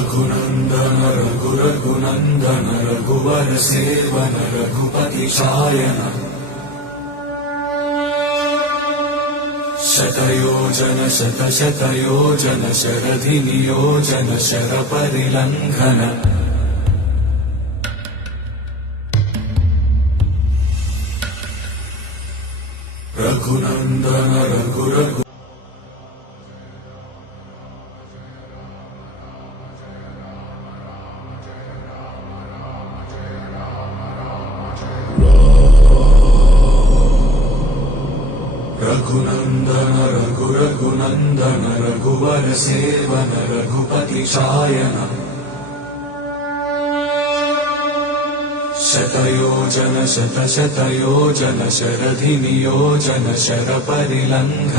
रघुनंदन रघुनंदन रघुवर seven Raghupati Shayan शतयोजन शतशतयोजन शरधि नियोजन sir परिलंघन Raghunandan Raghu Raghunandan Raghunandan रघुवर seven Raghupati Shayan शतयोजन शतशतयोजन शरधि नियोजन sir परिलंघन